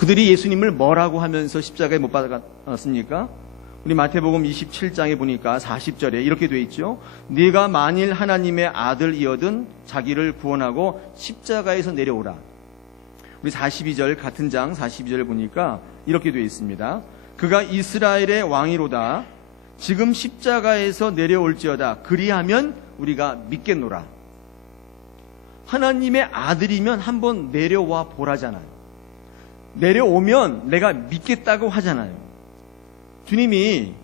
그들이 예수님을 뭐라고 하면서 십자가에 못 박았습니까? 우리 마태복음 27장에 보니까 40절에 이렇게 돼 있죠. 네가 만일 하나님의 아들이어든 자기를 구원하고 십자가에서 내려오라. 우리 42절 같은 장 42절 보니까 이렇게 돼 있습니다. 그가 이스라엘의 왕이로다. 지금 십자가에서 내려올지어다. 그리하면 우리가 믿겠노라. 하나님의 아들이면 한번 내려와 보라잖아요. 내려오면 내가 믿겠다고 하잖아요. 주님이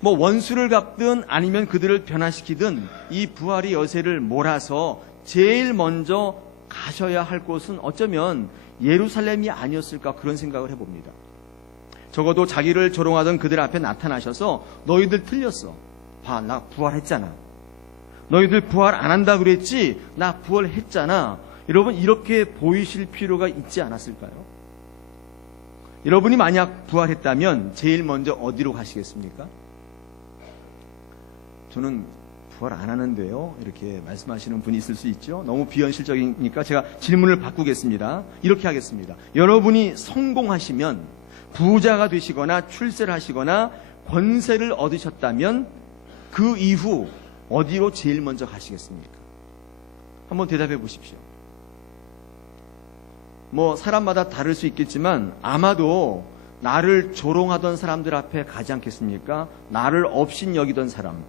뭐 원수를 갚든 아니면 그들을 변화시키든 이 부활의 여세를 몰아서 제일 먼저 가셔야 할 곳은 어쩌면 예루살렘이 아니었을까 그런 생각을 해봅니다. 적어도 자기를 조롱하던 그들 앞에 나타나셔서 너희들 틀렸어. 봐, 나 부활했잖아. 너희들 부활 안 한다 그랬지? 나 부활했잖아. 여러분 이렇게 보이실 필요가 있지 않았을까요? 여러분이 만약 부활했다면 제일 먼저 어디로 가시겠습니까? 저는 부활 안 하는데요. 이렇게 말씀하시는 분이 있을 수 있죠. 너무 비현실적이니까 제가 질문을 바꾸겠습니다. 이렇게 하겠습니다. 여러분이 성공하시면 부자가 되시거나 출세를 하시거나 권세를 얻으셨다면 그 이후 어디로 제일 먼저 가시겠습니까? 한번 대답해 보십시오. 뭐 사람마다 다를 수 있겠지만 아마도 나를 조롱하던 사람들 앞에 가지 않겠습니까? 나를 업신 여기던 사람,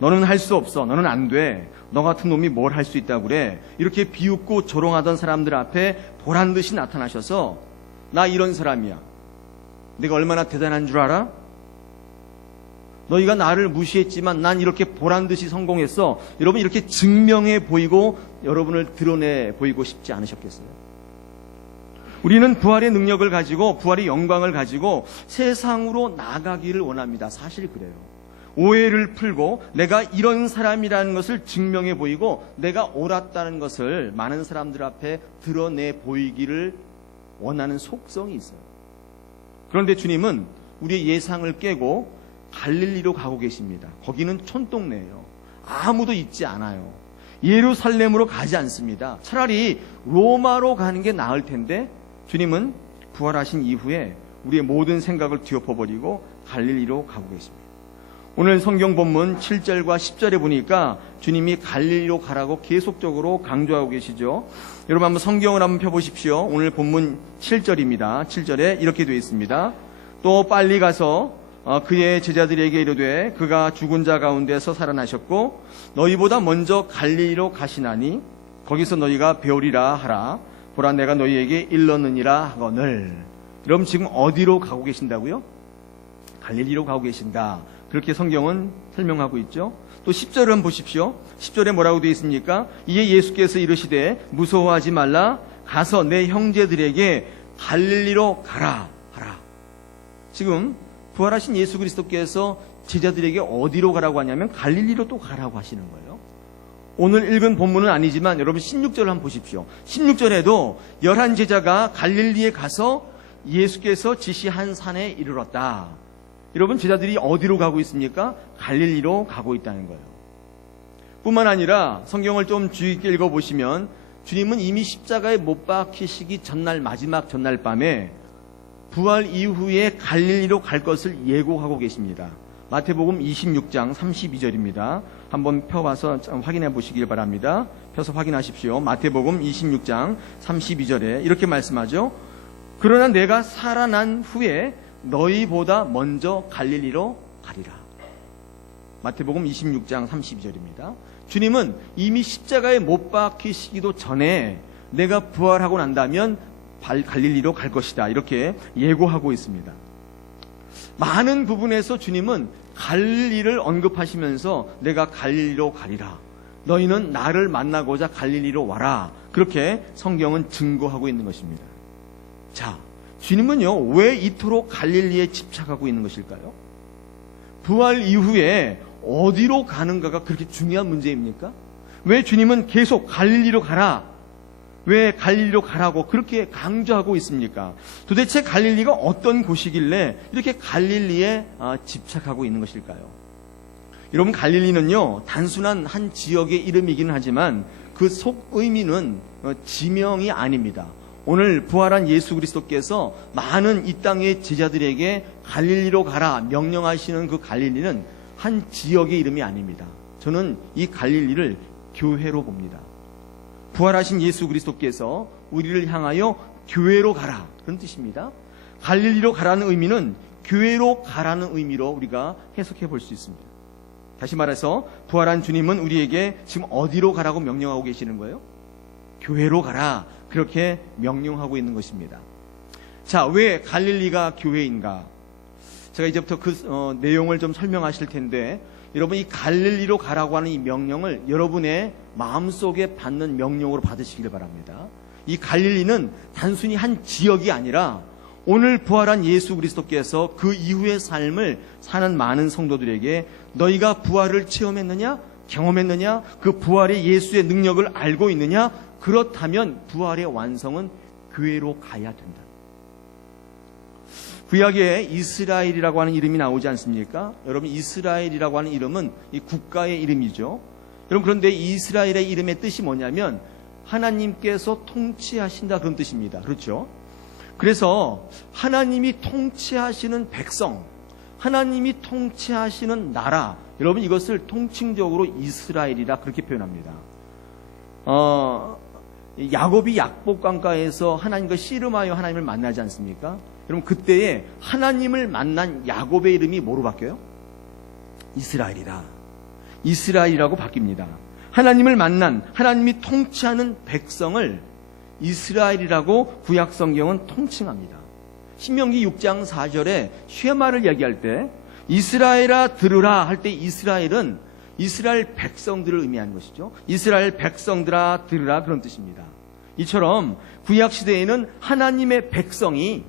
너는 할 수 없어, 너는 안 돼, 너 같은 놈이 뭘 할 수 있다고 그래, 이렇게 비웃고 조롱하던 사람들 앞에 보란듯이 나타나셔서 나 이런 사람이야, 내가 얼마나 대단한 줄 알아? 너희가 나를 무시했지만 난 이렇게 보란듯이 성공했어. 여러분 이렇게 증명해 보이고 여러분을 드러내 보이고 싶지 않으셨겠어요? 우리는 부활의 능력을 가지고 부활의 영광을 가지고 세상으로 나가기를 원합니다. 사실 그래요. 오해를 풀고 내가 이런 사람이라는 것을 증명해 보이고 내가 옳았다는 것을 많은 사람들 앞에 드러내 보이기를 원하는 속성이 있어요. 그런데 주님은 우리의 예상을 깨고 갈릴리로 가고 계십니다. 거기는 촌동네예요. 아무도 있지 않아요. 예루살렘으로 가지 않습니다. 차라리 로마로 가는 게 나을 텐데 주님은 부활하신 이후에 우리의 모든 생각을 뒤엎어버리고 갈릴리로 가고 계십니다. 오늘 성경 본문 7절과 10절에 보니까 주님이 갈릴리로 가라고 계속적으로 강조하고 계시죠. 여러분 한번 성경을 한번 펴보십시오. 오늘 본문 7절입니다. 7절에 이렇게 되어 있습니다. 또 빨리 가서 그의 제자들에게 이르되 그가 죽은 자 가운데서 살아나셨고 너희보다 먼저 갈릴리로 가시나니 거기서 너희가 배우리라 하라. 보라 내가 너희에게 일렀느니라 하거늘. 그럼 지금 어디로 가고 계신다고요? 갈릴리로 가고 계신다. 그렇게 성경은 설명하고 있죠. 또 10절을 한번 보십시오. 10절에 뭐라고 되어 있습니까? 이에 예수께서 이르시되 무서워하지 말라. 가서 내 형제들에게 갈릴리로 가라 하라. 지금 부활하신 예수 그리스도께서 제자들에게 어디로 가라고 하냐면 갈릴리로 또 가라고 하시는 거예요. 오늘 읽은 본문은 아니지만 여러분 16절을 한번 보십시오. 16절에도 11제자가 갈릴리에 가서 예수께서 지시한 산에 이르렀다. 여러분 제자들이 어디로 가고 있습니까? 갈릴리로 가고 있다는 거예요. 뿐만 아니라 성경을 좀 주의 깊게 읽어보시면 주님은 이미 십자가에 못 박히시기 전날 마지막 전날 밤에 부활 이후에 갈릴리로 갈 것을 예고하고 계십니다. 마태복음 26장 32절입니다. 한번 펴봐서 확인해 보시길 바랍니다. 펴서 확인하십시오. 마태복음 26장 32절에 이렇게 말씀하죠. 그러나 내가 살아난 후에 너희보다 먼저 갈릴리로 가리라. 마태복음 26장 32절입니다. 주님은 이미 십자가에 못 박히시기도 전에 내가 부활하고 난다면 갈릴리로 갈 것이다. 이렇게 예고하고 있습니다. 많은 부분에서 주님은 갈릴리를 언급하시면서 내가 갈릴리로 가리라. 너희는 나를 만나고자 갈릴리로 와라. 그렇게 성경은 증거하고 있는 것입니다. 자, 주님은요, 왜 이토록 갈릴리에 집착하고 있는 것일까요? 부활 이후에 어디로 가는가가 그렇게 중요한 문제입니까? 왜 주님은 계속 갈릴리로 가라, 왜 갈릴리로 가라고 그렇게 강조하고 있습니까? 도대체 갈릴리가 어떤 곳이길래 이렇게 갈릴리에 집착하고 있는 것일까요? 여러분, 갈릴리는요, 단순한 한 지역의 이름이기는 하지만 그 속 의미는 지명이 아닙니다. 오늘 부활한 예수 그리스도께서 많은 이 땅의 제자들에게 갈릴리로 가라 명령하시는 그 갈릴리는 한 지역의 이름이 아닙니다. 저는 이 갈릴리를 교회로 봅니다. 부활하신 예수 그리스도께서 우리를 향하여 교회로 가라, 그런 뜻입니다. 갈릴리로 가라는 의미는 교회로 가라는 의미로 우리가 해석해 볼 수 있습니다. 다시 말해서 부활한 주님은 우리에게 지금 어디로 가라고 명령하고 계시는 거예요? 교회로 가라, 그렇게 명령하고 있는 것입니다. 자, 왜 갈릴리가 교회인가? 제가 이제부터 그 내용을 좀 설명하실 텐데, 여러분 이 갈릴리로 가라고 하는 이 명령을 여러분의 마음속에 받는 명령으로 받으시길 바랍니다. 이 갈릴리는 단순히 한 지역이 아니라 오늘 부활한 예수 그리스도께서 그 이후의 삶을 사는 많은 성도들에게 너희가 부활을 체험했느냐? 경험했느냐? 그 부활의 예수의 능력을 알고 있느냐? 그렇다면 부활의 완성은 교회로 가야 된다. 구약에 이스라엘이라고 하는 이름이 나오지 않습니까? 여러분, 이스라엘이라고 하는 이름은 이 국가의 이름이죠. 여러분, 그런데 이스라엘의 이름의 뜻이 뭐냐면 하나님께서 통치하신다, 그런 뜻입니다. 그렇죠? 그래서 하나님이 통치하시는 백성, 하나님이 통치하시는 나라, 여러분 이것을 통칭적으로 이스라엘이라 그렇게 표현합니다. 야곱이 약복강가에서 하나님과 씨름하여 하나님을 만나지 않습니까? 여러분 그때에 하나님을 만난 야곱의 이름이 뭐로 바뀌어요? 이스라엘이라. 이스라엘이라고 바뀝니다. 하나님을 만난, 하나님이 통치하는 백성을 이스라엘이라고 구약 성경은 통칭합니다. 신명기 6장 4절에 쉐마를 얘기할 때 이스라엘아 들으라 할 때 이스라엘은 이스라엘 백성들을 의미하는 것이죠. 이스라엘 백성들아 들으라, 그런 뜻입니다. 이처럼 구약 시대에는 하나님의 백성이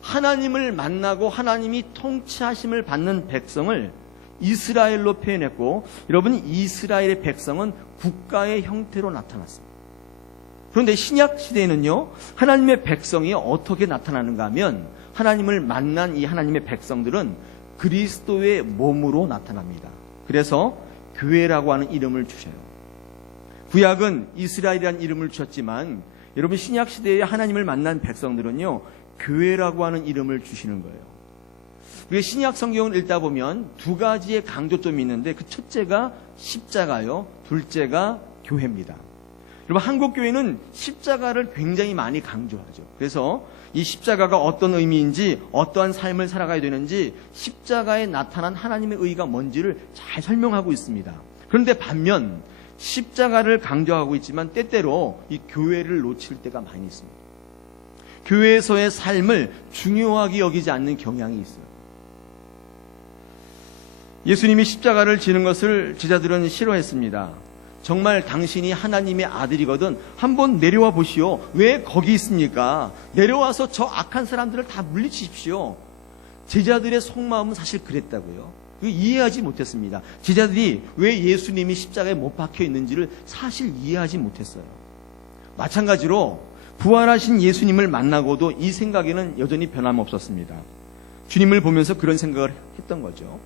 하나님을 만나고 하나님이 통치하심을 받는 백성을 이스라엘로 표현했고, 여러분 이스라엘의 백성은 국가의 형태로 나타났습니다. 그런데 신약 시대에는요, 하나님의 백성이 어떻게 나타나는가 하면 하나님을 만난 이 하나님의 백성들은 그리스도의 몸으로 나타납니다. 그래서 교회라고 하는 이름을 주셔요. 구약은 이스라엘이라는 이름을 주셨지만 여러분 신약 시대에 하나님을 만난 백성들은요, 교회라고 하는 이름을 주시는 거예요. 우리가 신약 성경을 읽다 보면 두 가지의 강조점이 있는데 그 첫째가 십자가요, 둘째가 교회입니다. 여러분 한국 교회는 십자가를 굉장히 많이 강조하죠. 그래서 이 십자가가 어떤 의미인지, 어떠한 삶을 살아가야 되는지, 십자가에 나타난 하나님의 의의가 뭔지를 잘 설명하고 있습니다. 그런데 반면 십자가를 강조하고 있지만 때때로 이 교회를 놓칠 때가 많이 있습니다. 교회에서의 삶을 중요하게 여기지 않는 경향이 있어요. 예수님이 십자가를 지는 것을 제자들은 싫어했습니다. 정말 당신이 하나님의 아들이거든 한번 내려와 보시오. 왜 거기 있습니까? 내려와서 저 악한 사람들을 다 물리치십시오. 제자들의 속마음은 사실 그랬다고요. 이해하지 못했습니다. 제자들이 왜 예수님이 십자가에 못 박혀 있는지를 사실 이해하지 못했어요. 마찬가지로 부활하신 예수님을 만나고도 이 생각에는 여전히 변함없었습니다. 주님을 보면서 그런 생각을 했던 거죠.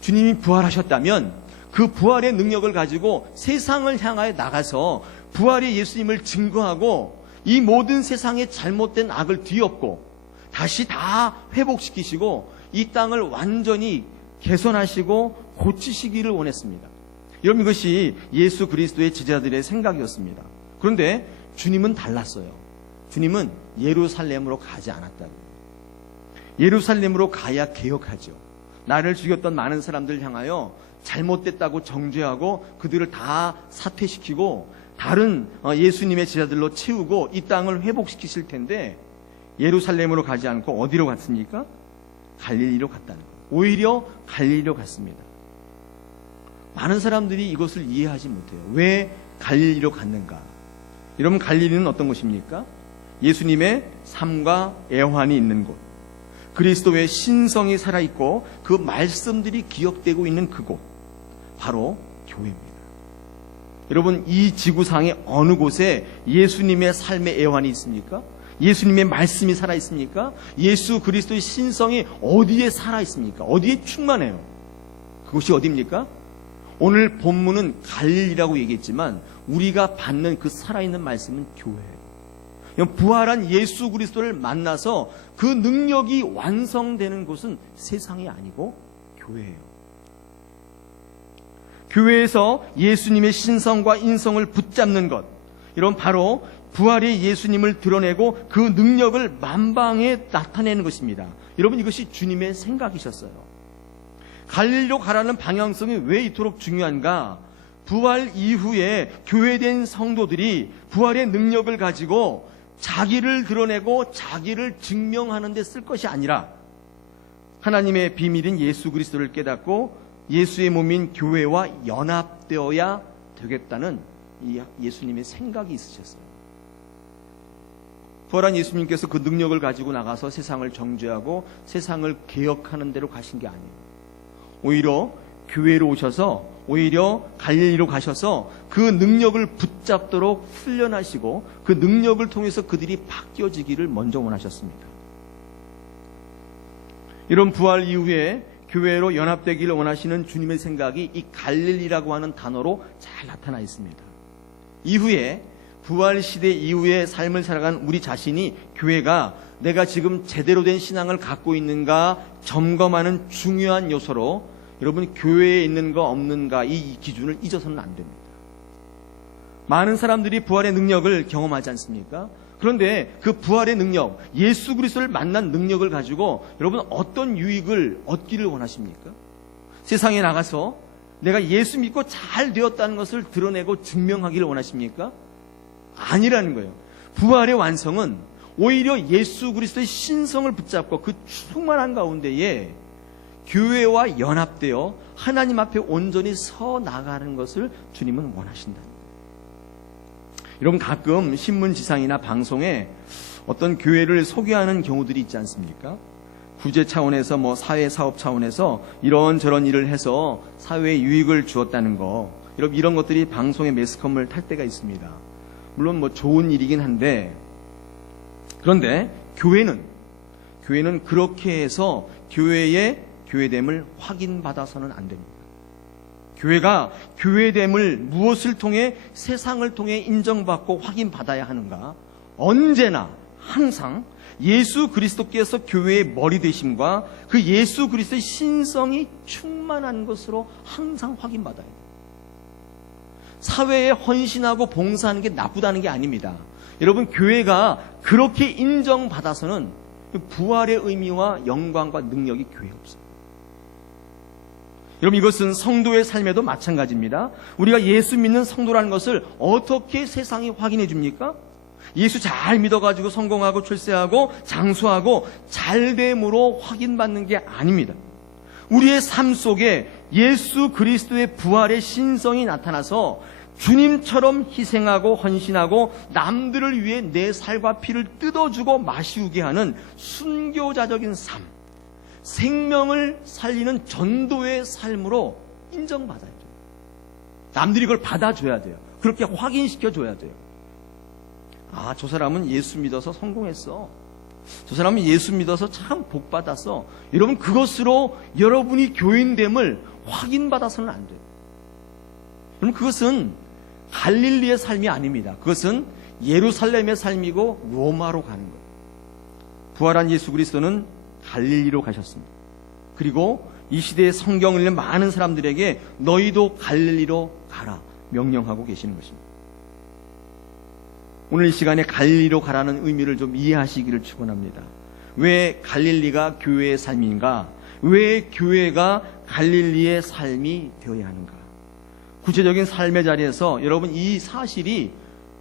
주님이 부활하셨다면 그 부활의 능력을 가지고 세상을 향하여 나가서 부활의 예수님을 증거하고 이 모든 세상의 잘못된 악을 뒤엎고 다시 다 회복시키시고 이 땅을 완전히 개선하시고 고치시기를 원했습니다. 여러분 이것이 예수 그리스도의 제자들의 생각이었습니다. 그런데 주님은 달랐어요. 주님은 예루살렘으로 가지 않았다고요. 예루살렘으로 가야 개혁하죠. 나를 죽였던 많은 사람들 향하여 잘못됐다고 정죄하고 그들을 다 사퇴시키고 다른 예수님의 제자들로 채우고 이 땅을 회복시키실 텐데 예루살렘으로 가지 않고 어디로 갔습니까? 갈릴리로 갔다는 거예요. 오히려 갈릴리로 갔습니다. 많은 사람들이 이것을 이해하지 못해요. 왜 갈릴리로 갔는가? 여러분 갈릴리는 어떤 곳입니까? 예수님의 삶과 애환이 있는 곳, 그리스도의 신성이 살아있고 그 말씀들이 기억되고 있는 그곳, 바로 교회입니다. 여러분 이 지구상의 어느 곳에 예수님의 삶의 애환이 있습니까? 예수님의 말씀이 살아있습니까? 예수 그리스도의 신성이 어디에 살아있습니까? 어디에 충만해요? 그곳이 어디입니까? 오늘 본문은 갈릴리라고 얘기했지만 우리가 받는 그 살아있는 말씀은 교회예요. 부활한 예수 그리스도를 만나서 그 능력이 완성되는 곳은 세상이 아니고 교회예요. 교회에서 예수님의 신성과 인성을 붙잡는 것, 이런 바로 부활의 예수님을 드러내고 그 능력을 만방에 나타내는 것입니다. 여러분, 이것이 주님의 생각이셨어요. 갈릴리로 가라는 방향성이 왜 이토록 중요한가? 부활 이후에 교회된 성도들이 부활의 능력을 가지고 자기를 드러내고 자기를 증명하는 데 쓸 것이 아니라 하나님의 비밀인 예수 그리스도를 깨닫고 예수의 몸인 교회와 연합되어야 되겠다는 이 예수님의 생각이 있으셨어요. 부활한 예수님께서 그 능력을 가지고 나가서 세상을 정죄하고 세상을 개혁하는 대로 가신 게 아니에요. 오히려 교회로 오셔서, 오히려 갈릴리로 가셔서 그 능력을 붙잡도록 훈련하시고 그 능력을 통해서 그들이 바뀌어지기를 먼저 원하셨습니다. 이런 부활 이후에 교회로 연합되기를 원하시는 주님의 생각이 이 갈릴리라고 하는 단어로 잘 나타나 있습니다. 이후에 부활 시대 이후의 삶을 살아간 우리 자신이, 교회가 내가 지금 제대로 된 신앙을 갖고 있는가 점검하는 중요한 요소로, 여러분, 교회에 있는가 없는가 이 기준을 잊어서는 안 됩니다. 많은 사람들이 부활의 능력을 경험하지 않습니까? 그런데 그 부활의 능력, 예수 그리스도를 만난 능력을 가지고 여러분 어떤 유익을 얻기를 원하십니까? 세상에 나가서 내가 예수 믿고 잘 되었다는 것을 드러내고 증명하기를 원하십니까? 아니라는 거예요. 부활의 완성은 오히려 예수 그리스도의 신성을 붙잡고 그 충만한 가운데에 교회와 연합되어 하나님 앞에 온전히 서 나가는 것을 주님은 원하신다. 여러분, 가끔 신문지상이나 방송에 어떤 교회를 소개하는 경우들이 있지 않습니까? 구제 차원에서 사회사업 차원에서 이런저런 일을 해서 사회에 유익을 주었다는 거, 이런 것들이 방송의 매스컴을 탈 때가 있습니다. 물론 좋은 일이긴 한데, 그런데 교회는 그렇게 해서 교회의 교회됨을 확인받아서는 안 됩니다. 교회가 교회됨을 무엇을 통해, 세상을 통해 인정받고 확인받아야 하는가? 언제나 항상 예수 그리스도께서 교회의 머리 되심과 그 예수 그리스도의 신성이 충만한 것으로 항상 확인받아야 돼요. 사회에 헌신하고 봉사하는 게 나쁘다는 게 아닙니다. 여러분, 교회가 그렇게 인정받아서는 부활의 의미와 영광과 능력이 교회에 없어요. 여러분, 이것은 성도의 삶에도 마찬가지입니다. 우리가 예수 믿는 성도라는 것을 어떻게 세상이 확인해 줍니까? 예수 잘 믿어가지고 성공하고 출세하고 장수하고 잘됨으로 확인받는 게 아닙니다. 우리의 삶 속에 예수 그리스도의 부활의 신성이 나타나서 주님처럼 희생하고 헌신하고 남들을 위해 내 살과 피를 뜯어주고 마시우게 하는 순교자적인 삶, 생명을 살리는 전도의 삶으로 인정받아야 돼요. 남들이 그걸 받아줘야 돼요. 그렇게 확인시켜줘야 돼요. 아, 저 사람은 예수 믿어서 성공했어. 저 사람은 예수 믿어서 참 복받았어. 여러분, 그것으로 여러분이 교인됨을 확인받아서는 안 돼요. 여러분, 그것은 갈릴리의 삶이 아닙니다. 그것은 예루살렘의 삶이고 로마로 가는 거예요. 부활한 예수 그리스도는 갈릴리로 가셨습니다. 그리고 이 시대에 성경을 읽는 많은 사람들에게 너희도 갈릴리로 가라 명령하고 계시는 것입니다. 오늘 이 시간에 갈릴리로 가라는 의미를 좀 이해하시기를 축원합니다. 왜 갈릴리가 교회의 삶인가? 왜 교회가 갈릴리의 삶이 되어야 하는가? 구체적인 삶의 자리에서 여러분 이 사실이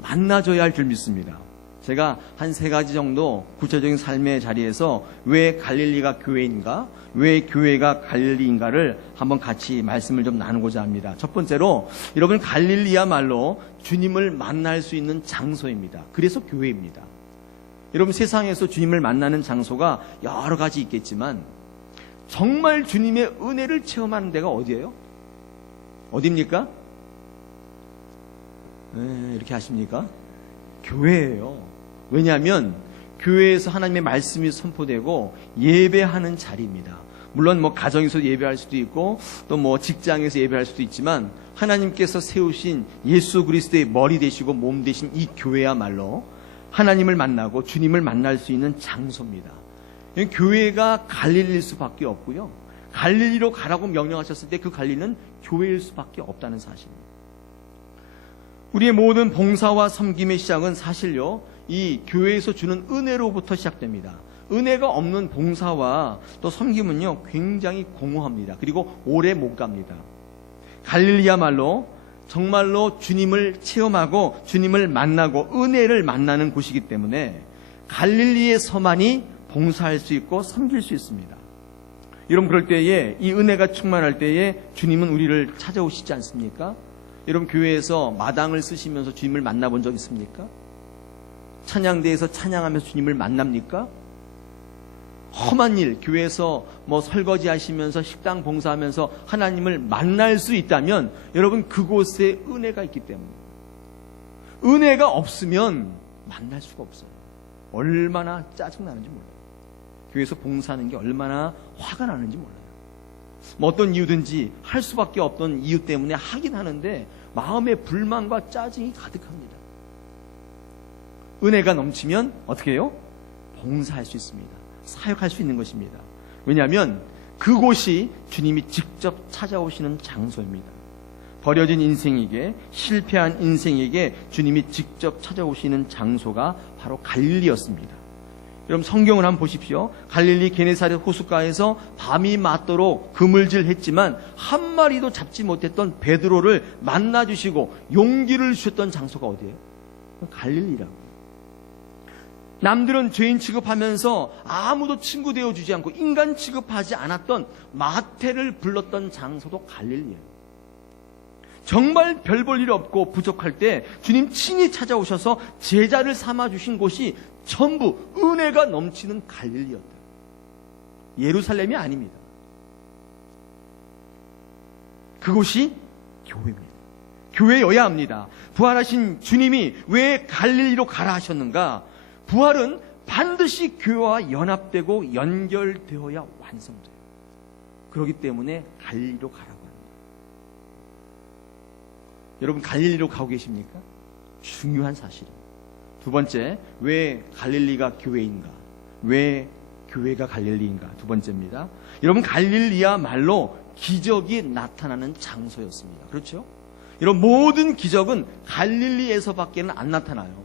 만나져야 할 줄 믿습니다. 제가 한 3가지 정도 구체적인 삶의 자리에서 왜 갈릴리가 교회인가, 왜 교회가 갈릴리인가를 한번 같이 말씀을 좀 나누고자 합니다. 첫 번째로, 여러분, 갈릴리야말로 주님을 만날 수 있는 장소입니다. 그래서 교회입니다. 여러분, 세상에서 주님을 만나는 장소가 여러 가지 있겠지만 정말 주님의 은혜를 체험하는 데가 어디예요? 어디입니까? 이렇게 하십니까? 교회예요. 왜냐하면 교회에서 하나님의 말씀이 선포되고 예배하는 자리입니다. 물론 가정에서 예배할 수도 있고 또 직장에서 예배할 수도 있지만 하나님께서 세우신 예수 그리스도의 머리 되시고 몸 되신 이 교회야말로 하나님을 만나고 주님을 만날 수 있는 장소입니다. 교회가 갈릴리일 수밖에 없고요. 갈릴리로 가라고 명령하셨을 때 그 갈릴리는 교회일 수밖에 없다는 사실입니다. 우리의 모든 봉사와 섬김의 시작은 사실요, 이 교회에서 주는 은혜로부터 시작됩니다. 은혜가 없는 봉사와 또 섬김은요, 굉장히 공허합니다. 그리고 오래 못 갑니다. 갈릴리야말로 정말로 주님을 체험하고 주님을 만나고 은혜를 만나는 곳이기 때문에 갈릴리에서만이 봉사할 수 있고 섬길 수 있습니다. 여러분, 그럴 때에 이 은혜가 충만할 때에 주님은 우리를 찾아오시지 않습니까? 여러분, 교회에서 마당을 쓰시면서 주님을 만나본 적 있습니까? 찬양대에서 찬양하면서 주님을 만납니까? 험한 일, 교회에서 설거지 하시면서 식당 봉사하면서 하나님을 만날 수 있다면 여러분, 그곳에 은혜가 있기 때문에, 은혜가 없으면 만날 수가 없어요. 얼마나 짜증나는지 몰라요. 교회에서 봉사하는 게 얼마나 화가 나는지 몰라요. 어떤 이유든지 할 수밖에 없던 이유 때문에 하긴 하는데 마음에 불만과 짜증이 가득합니다. 은혜가 넘치면 어떻게 해요? 봉사할 수 있습니다. 사역할 수 있는 것입니다. 왜냐하면 그곳이 주님이 직접 찾아오시는 장소입니다. 버려진 인생에게, 실패한 인생에게 주님이 직접 찾아오시는 장소가 바로 갈릴리였습니다. 여러분, 성경을 한번 보십시오. 갈릴리 게네사렛 호숫가에서 밤이 맞도록 그물질했지만 한 마리도 잡지 못했던 베드로를 만나주시고 용기를 주셨던 장소가 어디예요? 갈릴리라고. 남들은 죄인 취급하면서 아무도 친구 되어주지 않고 인간 취급하지 않았던 마태를 불렀던 장소도 갈릴리예요. 정말 별 볼 일 없고 부족할 때 주님 친히 찾아오셔서 제자를 삼아주신 곳이 전부 은혜가 넘치는 갈릴리였다. 예루살렘이 아닙니다. 그곳이 교회입니다. 교회여야 합니다. 부활하신 주님이 왜 갈릴리로 가라 하셨는가? 부활은 반드시 교회와 연합되고 연결되어야 완성돼요. 그렇기 때문에 갈릴리로 가라고 합니다. 여러분, 갈릴리로 가고 계십니까? 중요한 사실이에요. 두 번째, 왜 갈릴리가 교회인가? 왜 교회가 갈릴리인가? 두 번째입니다. 여러분, 갈릴리야말로 기적이 나타나는 장소였습니다. 그렇죠? 여러분, 모든 기적은 갈릴리에서밖에는 안 나타나요.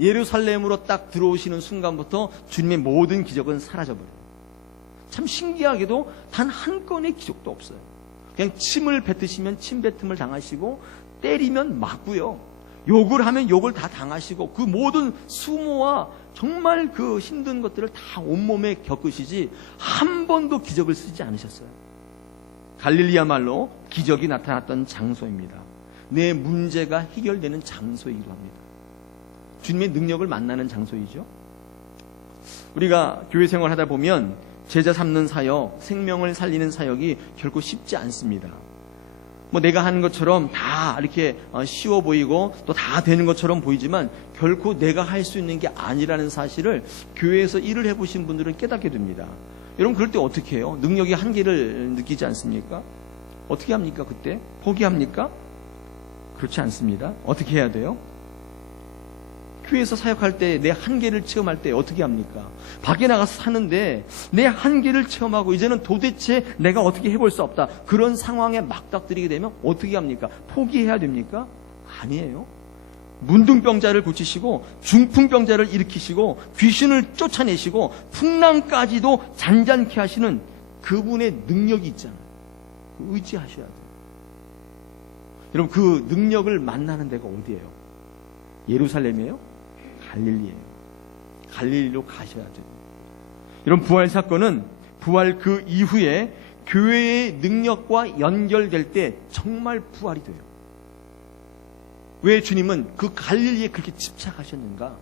예루살렘으로 딱 들어오시는 순간부터 주님의 모든 기적은 사라져버려요. 참 신기하게도 단 한 건의 기적도 없어요. 그냥 침을 뱉으시면 침 뱉음을 당하시고, 때리면 맞고요, 욕을 하면 욕을 다 당하시고, 그 모든 수모와 정말 그 힘든 것들을 다 온몸에 겪으시지 한 번도 기적을 쓰지 않으셨어요. 갈릴리야말로 기적이 나타났던 장소입니다. 내 문제가 해결되는 장소이기도 합니다. 주님의 능력을 만나는 장소이죠. 우리가 교회 생활을 하다 보면 제자 삼는 사역, 생명을 살리는 사역이 결코 쉽지 않습니다. 내가 하는 것처럼 다 이렇게 쉬워 보이고 또 다 되는 것처럼 보이지만 결코 내가 할 수 있는 게 아니라는 사실을 교회에서 일을 해보신 분들은 깨닫게 됩니다. 여러분, 그럴 때 어떻게 해요? 능력의 한계를 느끼지 않습니까? 어떻게 합니까? 그때? 포기합니까? 그렇지 않습니다. 어떻게 해야 돼요? 교회에서 사역할 때 내 한계를 체험할 때 어떻게 합니까? 밖에 나가서 사는데 내 한계를 체험하고 이제는 도대체 내가 어떻게 해볼 수 없다, 그런 상황에 막닥뜨리게 되면 어떻게 합니까? 포기해야 됩니까? 아니에요. 문둥병자를 고치시고 중풍병자를 일으키시고 귀신을 쫓아내시고 풍랑까지도 잔잔케 하시는 그분의 능력이 있잖아요. 의지하셔야 돼요. 여러분, 그 능력을 만나는 데가 어디예요? 예루살렘이에요? 갈릴리예요. 갈릴리로 가셔야 돼요. 여러분, 부활 사건은 부활 그 이후에 교회의 능력과 연결될 때 정말 부활이 돼요. 왜 주님은 그 갈릴리에 그렇게 집착하셨는가?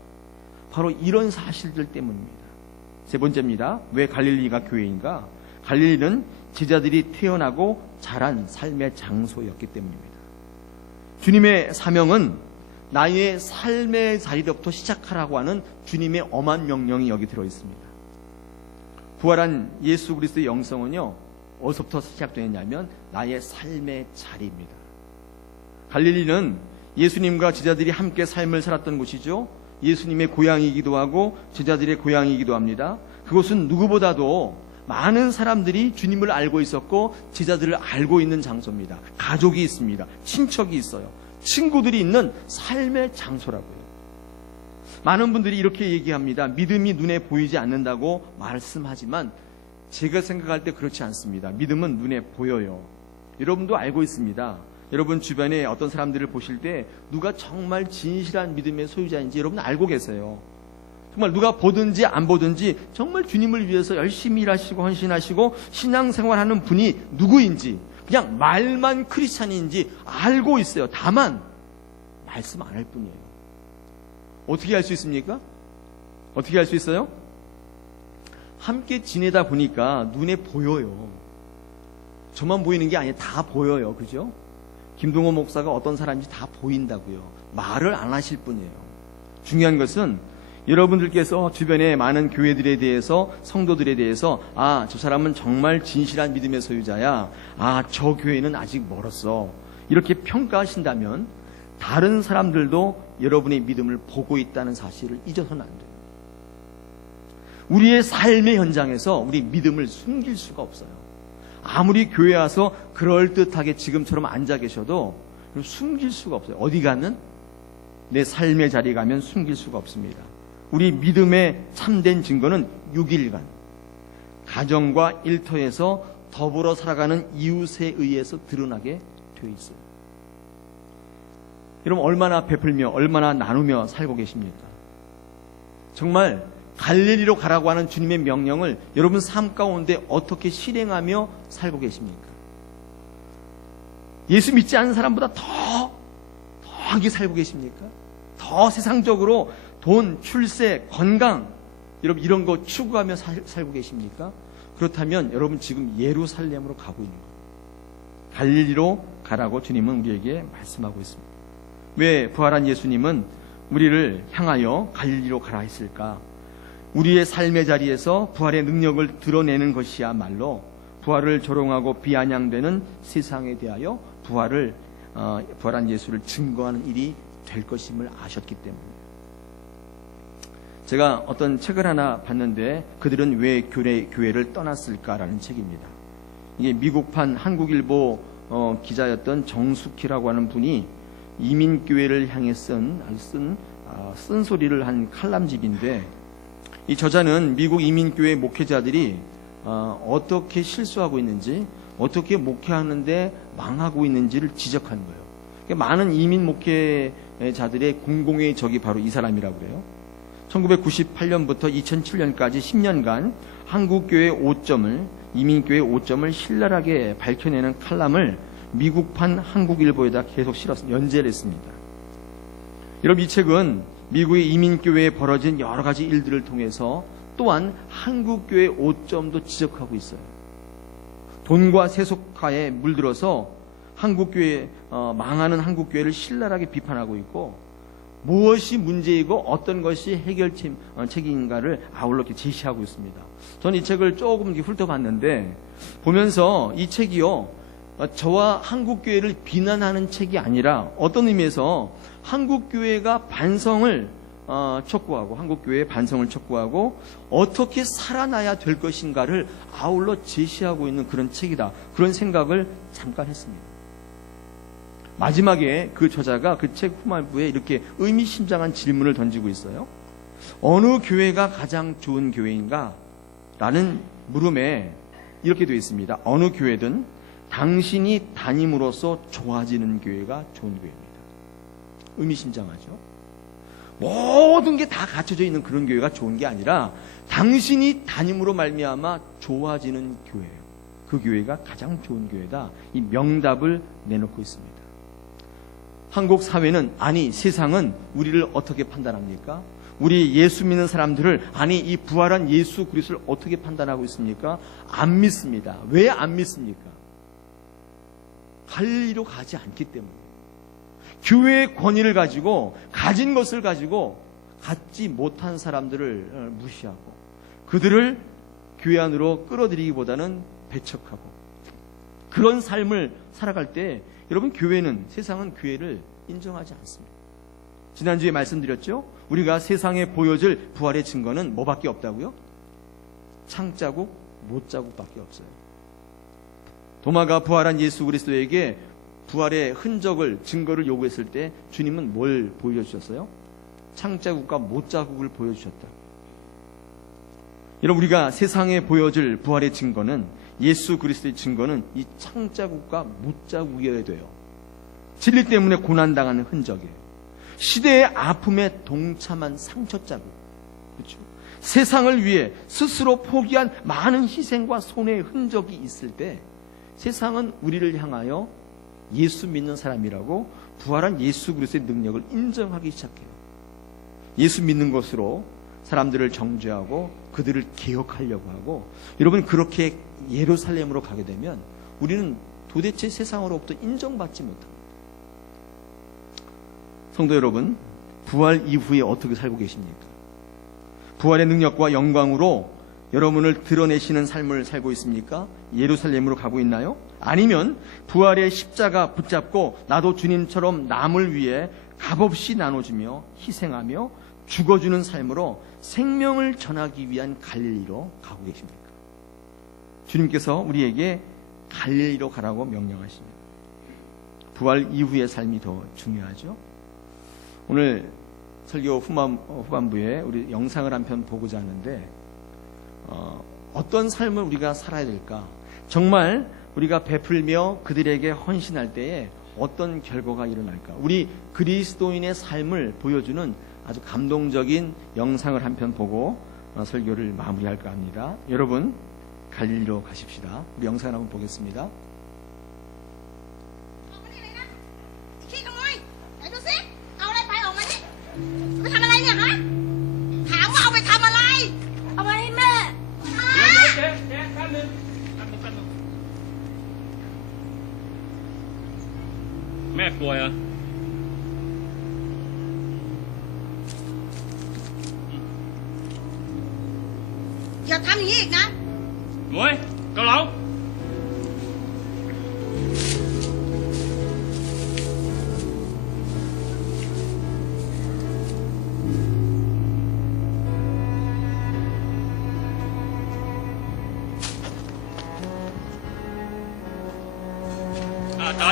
바로 이런 사실들 때문입니다. 세 번째입니다. 왜 갈릴리가 교회인가? 갈릴리는 제자들이 태어나고 자란 삶의 장소였기 때문입니다. 주님의 사명은 나의 삶의 자리로부터 시작하라고 하는 주님의 엄한 명령이 여기 들어있습니다. 부활한 예수 그리스도의 영성은요, 어디서부터 시작되었냐면 나의 삶의 자리입니다. 갈릴리는 예수님과 제자들이 함께 삶을 살았던 곳이죠. 예수님의 고향이기도 하고 제자들의 고향이기도 합니다. 그곳은 누구보다도 많은 사람들이 주님을 알고 있었고 제자들을 알고 있는 장소입니다. 가족이 있습니다. 친척이 있어요. 친구들이 있는 삶의 장소라고요. 많은 분들이 이렇게 얘기합니다. 믿음이 눈에 보이지 않는다고 말씀하지만 제가 생각할 때 그렇지 않습니다. 믿음은 눈에 보여요. 여러분도 알고 있습니다. 여러분 주변에 어떤 사람들을 보실 때 누가 정말 진실한 믿음의 소유자인지 여러분 알고 계세요. 정말 누가 보든지 안 보든지 정말 주님을 위해서 열심히 일하시고 헌신하시고 신앙생활하는 분이 누구인지 그냥 말만 크리스찬인지 알고 있어요. 다만 말씀 안 할 뿐이에요. 어떻게 알 수 있습니까? 어떻게 알 수 있어요? 함께 지내다 보니까 눈에 보여요. 저만 보이는 게 아니라 다 보여요. 그죠? 김동호 목사가 어떤 사람인지 다 보인다고요. 말을 안 하실 뿐이에요. 중요한 것은 여러분들께서 주변에 많은 교회들에 대해서 성도들에 대해서 저 사람은 정말 진실한 믿음의 소유자야. 저 교회는 아직 멀었어. 이렇게 평가하신다면 다른 사람들도 여러분의 믿음을 보고 있다는 사실을 잊어서는 안 돼요. 우리의 삶의 현장에서 우리 믿음을 숨길 수가 없어요. 아무리 교회 와서 그럴듯하게 지금처럼 앉아 계셔도 숨길 수가 없어요. 어디 가면 내 삶의 자리에 가면 숨길 수가 없습니다. 우리 믿음의 참된 증거는 6일간 가정과 일터에서 더불어 살아가는 이웃에 의해서 드러나게 되어 있어요. 여러분 얼마나 베풀며 얼마나 나누며 살고 계십니까? 정말 갈릴리로 가라고 하는 주님의 명령을 여러분 삶 가운데 어떻게 실행하며 살고 계십니까? 예수 믿지 않는 사람보다 더하게 살고 계십니까? 더 세상적으로 돈, 출세, 건강 여러분 이런 거 추구하며 살고 계십니까? 그렇다면 여러분 지금 예루살렘으로 가고 있는 거예요. 갈릴리로 가라고 주님은 우리에게 말씀하고 있습니다. 왜 부활한 예수님은 우리를 향하여 갈릴리로 가라 했을까? 우리의 삶의 자리에서 부활의 능력을 드러내는 것이야말로 부활을 조롱하고 비아냥되는 세상에 대하여 부활한 예수를 증거하는 일이 될 것임을 아셨기 때문이에요. 제가 어떤 책을 하나 봤는데 그들은 왜 교회를 떠났을까라는 책입니다. 이게 미국판 한국일보 기자였던 정숙희라고 하는 분이 이민교회를 향해 쓴 쓴소리를 한 칼럼집인데 이 저자는 미국 이민교회 목회자들이 어떻게 실수하고 있는지 어떻게 목회하는데 망하고 있는지를 지적한 거예요. 그러니까 많은 이민 목회자들의 공공의 적이 바로 이 사람이라고 그래요. 1998년부터 2007년까지 10년간 한국교회 5점을 이민교회 5점을 신랄하게 밝혀내는 칼럼을 미국판 한국일보에다 계속 실어서 연재를 했습니다. 여러분 이 책은 미국의 이민교회에 벌어진 여러 가지 일들을 통해서 또한 한국교회 5점도 지적하고 있어요. 돈과 세속화에 물들어서 망하는 한국교회를 신랄하게 비판하고 있고 무엇이 문제이고 어떤 것이 해결책인가를 아울러 이렇게 제시하고 있습니다. 저는 이 책을 조금 훑어봤는데 보면서 이 책이요 저와 한국교회를 비난하는 책이 아니라 어떤 의미에서 한국교회가 반성을 촉구하고 한국교회의 반성을 촉구하고 어떻게 살아나야 될 것인가를 아울러 제시하고 있는 그런 책이다. 그런 생각을 잠깐 했습니다. 마지막에 그 저자가 그 책 후반부에 이렇게 의미심장한 질문을 던지고 있어요. 어느 교회가 가장 좋은 교회인가? 라는 물음에 이렇게 되어 있습니다. 어느 교회든 당신이 담임으로써 좋아지는 교회가 좋은 교회입니다. 의미심장하죠. 모든 게 다 갖춰져 있는 그런 교회가 좋은 게 아니라 당신이 담임으로 말미암아 좋아지는 교회예요. 그 교회가 가장 좋은 교회다. 이 명답을 내놓고 있습니다. 한국 사회는 세상은 우리를 어떻게 판단합니까? 우리 예수 믿는 사람들을 이 부활한 예수 그리스도를 어떻게 판단하고 있습니까? 안 믿습니다. 왜 안 믿습니까? 갈릴리로 가지 않기 때문에. 교회의 권위를 가지고 가진 것을 가지고 갖지 못한 사람들을 무시하고 그들을 교회 안으로 끌어들이기보다는 배척하고 그런 삶을 살아갈 때 여러분 세상은 교회를 인정하지 않습니다. 지난주에 말씀드렸죠? 우리가 세상에 보여줄 부활의 증거는 뭐밖에 없다고요? 창자국, 못자국밖에 없어요. 도마가 부활한 예수 그리스도에게 부활의 흔적을, 증거를 요구했을 때 주님은 뭘 보여주셨어요? 창자국과 못자국을 보여주셨다. 여러분, 우리가 세상에 보여줄 부활의 증거는, 예수 그리스도의 증거는 이 창자국과 못자국이어야 돼요. 진리 때문에 고난당하는 흔적이에요. 시대의 아픔에 동참한 상처자국. 그렇죠? 세상을 위해 스스로 포기한 많은 희생과 손해의 흔적이 있을 때 세상은 우리를 향하여 예수 믿는 사람이라고 부활한 예수 그리스도의 능력을 인정하기 시작해요. 예수 믿는 것으로 사람들을 정죄하고 그들을 개혁하려고 하고, 여러분, 그렇게 예루살렘으로 가게 되면 우리는 도대체 세상으로부터 인정받지 못합니다. 성도 여러분, 부활 이후에 어떻게 살고 계십니까? 부활의 능력과 영광으로 여러분을 드러내시는 삶을 살고 있습니까? 예루살렘으로 가고 있나요? 아니면 부활의 십자가 붙잡고 나도 주님처럼 남을 위해 값없이 나눠주며 희생하며 죽어주는 삶으로 생명을 전하기 위한 갈릴리로 가고 계십니까? 주님께서 우리에게 갈릴리로 가라고 명령하십니다. 부활 이후의 삶이 더 중요하죠. 오늘 설교 후반부에 우리 영상을 한 편 보고자 하는데, 어떤 삶을 우리가 살아야 될까? 정말 우리가 베풀며 그들에게 헌신할 때에 어떤 결과가 일어날까? 우리 그리스도인의 삶을 보여주는 아주 감동적인 영상을 한 편 보고 설교를 마무리할까 합니다. 여러분, 갈릴리로 가십시다. 우리 영상을 한번 보겠습니다. Mẹ cười à? Giờทำอย่างนี้อีกนะ Muối, cao lẩu.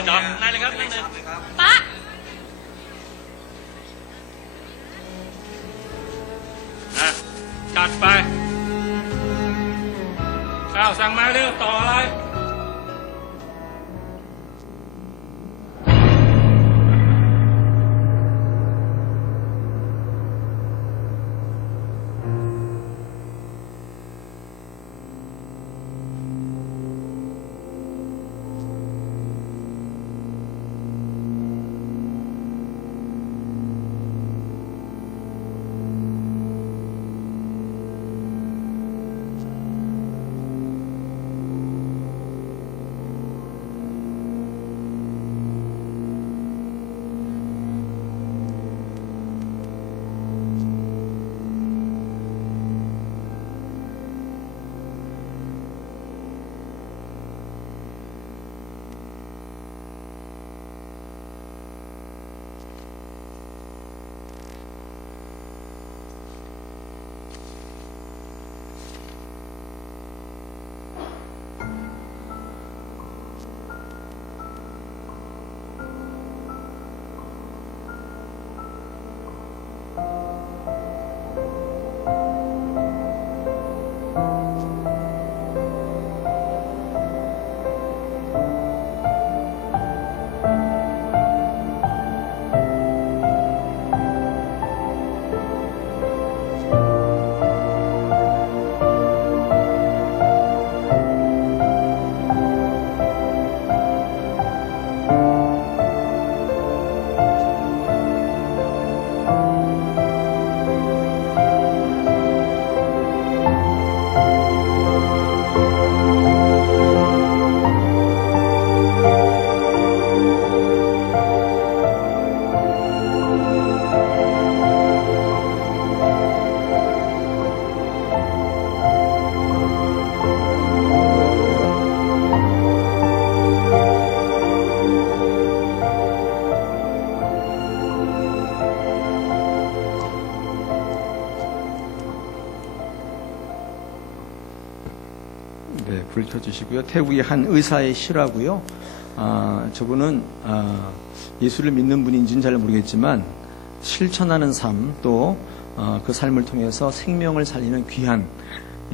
Chọn, này là gấp, này. ป๊า จัดไปสั่งมาเร็วต่ออะไร 네, 불 켜주시고요. 태국의 한 의사의 실화고요. 저분은 예수를 믿는 분인지는 잘 모르겠지만 실천하는 삶 또 그 삶을 통해서 생명을 살리는 귀한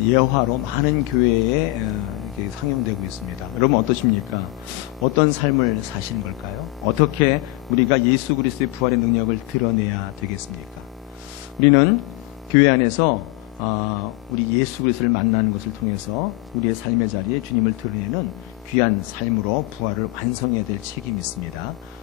예화로 많은 교회에 이렇게 상용되고 있습니다. 여러분 어떠십니까? 어떤 삶을 사시는 걸까요? 어떻게 우리가 예수 그리스도의 부활의 능력을 드러내야 되겠습니까? 우리는 교회 안에서 우리 예수 그리스도를 만나는 것을 통해서 우리의 삶의 자리에 주님을 드러내는 귀한 삶으로 부활을 완성해야 될 책임이 있습니다.